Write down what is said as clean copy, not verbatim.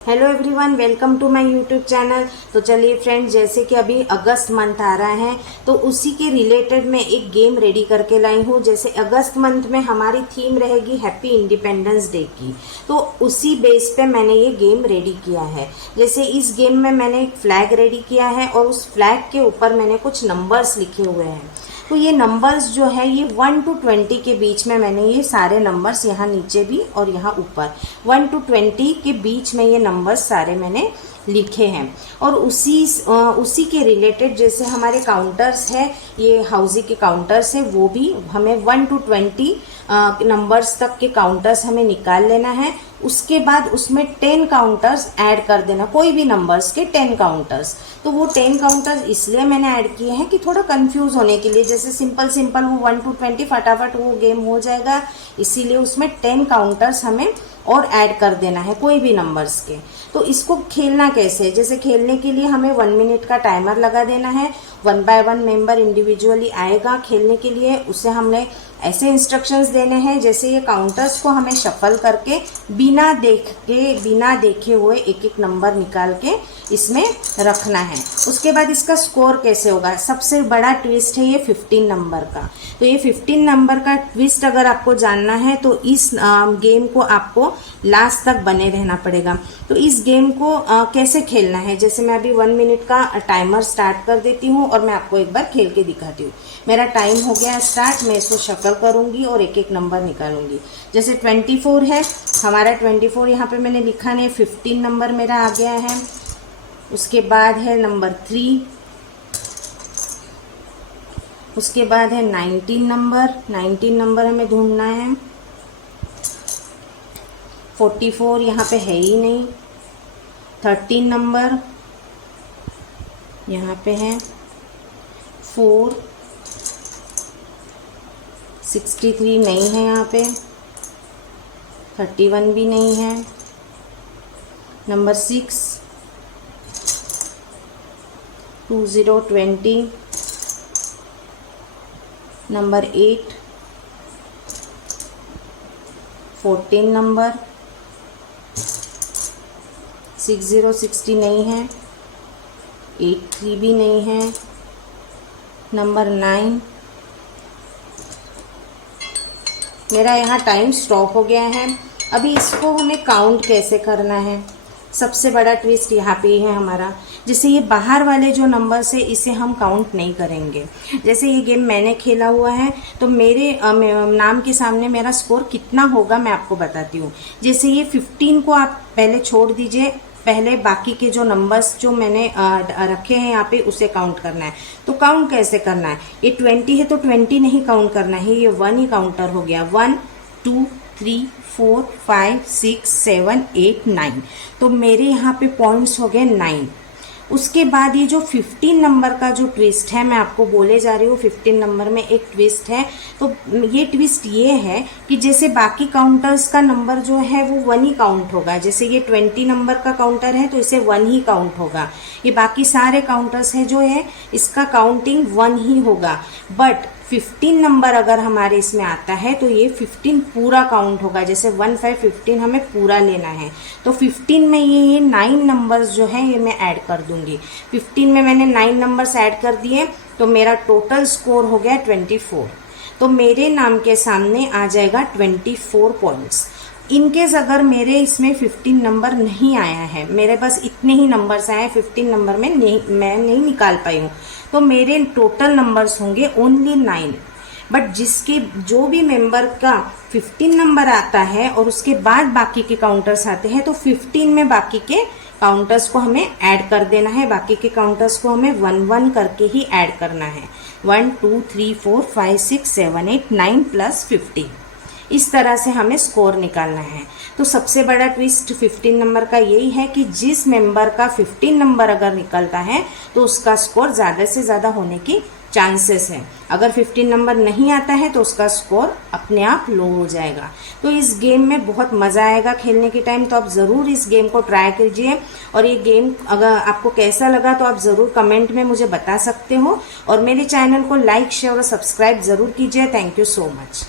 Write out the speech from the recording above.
Hello everyone, welcome to my YouTube channel. तो चलिए friends, जैसे कि अभी अगस्त मंथ आ रहा है तो उसी के रिलेटेड मैं एक गेम रेडी करके लाई हूँ। जैसे अगस्त मंथ में हमारी थीम रहेगी हैप्पी इंडिपेंडेंस डे की, तो उसी बेस पे मैंने ये गेम रेडी किया है। जैसे इस गेम में मैंने एक फ्लैग रेडी किया है और उस फ्लैग के ऊपर मैंने कुछ नंबर्स लिखे हुए हैं। तो ये नंबर्स जो है ये 1 to 20 के बीच में मैंने ये सारे नंबर्स यहाँ नीचे भी और यहाँ ऊपर 1 to 20 के बीच में ये नंबर्स सारे मैंने लिखे हैं। और उसी के रिलेटेड जैसे हमारे काउंटर्स है, ये हाउजी के काउंटर्स है, वो भी हमें 1 to 20 नंबर्स तक के काउंटर्स हमें निकाल लेना है। उसके बाद उसमें 10 काउंटर्स ऐड कर देना, कोई भी नंबर्स के 10 काउंटर्स। तो वो 10 काउंटर्स इसलिए मैंने ऐड किए हैं कि थोड़ा कंफ्यूज होने के लिए, जैसे सिंपल वो 1 to 20 फटाफट वो गेम हो जाएगा, इसीलिए उसमें 10 काउंटर्स हमें और ऐड कर देना है कोई भी नंबर्स के। तो इसको खेलना कैसे है, जैसे खेलने के लिए हमें 1 मिनट का टाइमर लगा देना है। 1 by 1 मेंबर इंडिविजुअली आएगा खेलने के लिए, उसे हमने ऐसे इंस्ट्रक्शंस देने हैं जैसे ये काउंटर्स को हमें शफल करके बिना देखे हुए एक एक नंबर निकाल के इसमें रखना है। उसके बाद इसका स्कोर कैसे होगा, सबसे बड़ा ट्विस्ट है ये 15 नंबर का। तो ये 15 नंबर का ट्विस्ट अगर आपको जानना है तो इस गेम को आपको लास्ट तक बने रहना पड़ेगा। तो इस गेम को कैसे खेलना है, जैसे मैं अभी 1 मिनट का टाइमर स्टार्ट कर देती हूँ और मैं आपको एक बार खेल के दिखाती हूँ। मेरा टाइम हो गया स्टार्ट, मैं इसको शफल करूँगी और एक एक नंबर निकालूंगी। जैसे 24 है हमारा, 24 यहाँ पे मैंने लिखा नहीं, 15 नंबर मेरा आ गया है। उसके बाद है नंबर 3, उसके बाद है 19 नंबर हमें ढूंढना है। 44 यहाँ पे है ही नहीं। 13 नंबर यहाँ पे है। 4, 63 नहीं है यहाँ पे। 31 भी नहीं है। नंबर 6, 2020। Number 8, 14 number. 60 नहीं है। 83 भी नहीं है। नंबर 9। मेरा यहाँ टाइम स्टॉप हो गया है। अभी इसको हमें काउंट कैसे करना है, सबसे बड़ा ट्विस्ट यहाँ पे है हमारा। जैसे ये बाहर वाले जो नंबर्स है इसे हम काउंट नहीं करेंगे। जैसे ये गेम मैंने खेला हुआ है तो मेरे नाम के सामने मेरा स्कोर कितना होगा मैं आपको बताती हूँ। जैसे ये 15 को आप पहले छोड़ दीजिए, पहले बाकी के जो नंबर्स जो मैंने रखे हैं यहाँ पे उसे काउंट करना है। तो काउंट कैसे करना है, ये 20 है तो 20 नहीं काउंट करना है, ये 1 ही काउंटर हो गया। 1 2 3 4 5 6 7 8 9। तो मेरे यहाँ पे पॉइंट्स हो गए 9। उसके बाद ये जो 15 नंबर का जो ट्विस्ट है मैं आपको बोले जा रही हूँ, 15 नंबर में एक ट्विस्ट है। तो ये ट्विस्ट ये है कि जैसे बाकी काउंटर्स का नंबर जो है वो 1 ही काउंट होगा। जैसे ये 20 नंबर का काउंटर है तो इसे 1 ही काउंट होगा। ये बाकी सारे काउंटर्स है जो है इसका काउंटिंग 1 ही होगा। बट 15 नंबर अगर हमारे इसमें आता है तो ये 15 पूरा काउंट होगा। जैसे 1 5 15 हमें पूरा लेना है तो 15 में ये 9 नंबर्स जो है ये मैं ऐड कर दूंगी। 15 में मैंने 9 नंबर्स ऐड कर दिए तो मेरा टोटल स्कोर हो गया 24। तो मेरे नाम के सामने आ जाएगा 24 पॉइंट्स। इनकेस अगर मेरे इसमें 15 नंबर नहीं आया है, मेरे पास इतने ही नंबर्स आए हैं, 15 नंबर में मैं नहीं निकाल पाई हूँ, तो मेरे टोटल नंबर्स होंगे ओनली 9। बट जो भी मेंबर का 15 नंबर आता है और उसके बाद बाकी के काउंटर्स आते हैं तो 15 में बाकी के काउंटर्स को हमें ऐड कर देना है। बाकी के काउंटर्स को हमें 1 1 करके ही ऐड करना है। 1 2 3 4 5 6 7 8 9 प्लस 15, इस तरह से हमें स्कोर निकालना है। तो सबसे बड़ा ट्विस्ट 15 नंबर का यही है कि जिस मेंबर का 15 नंबर अगर निकलता है तो उसका स्कोर ज़्यादा से ज़्यादा होने की चांसेस है। अगर 15 नंबर नहीं आता है तो उसका स्कोर अपने आप लो हो जाएगा। तो इस गेम में बहुत मज़ा आएगा खेलने के टाइम, तो आप ज़रूर इस गेम को ट्राई कीजिए। और ये गेम अगर आपको कैसा लगा तो आप ज़रूर कमेंट में मुझे बता सकते हो। और मेरे चैनल को लाइक शेयर और सब्सक्राइब ज़रूर कीजिए। Thank you so much.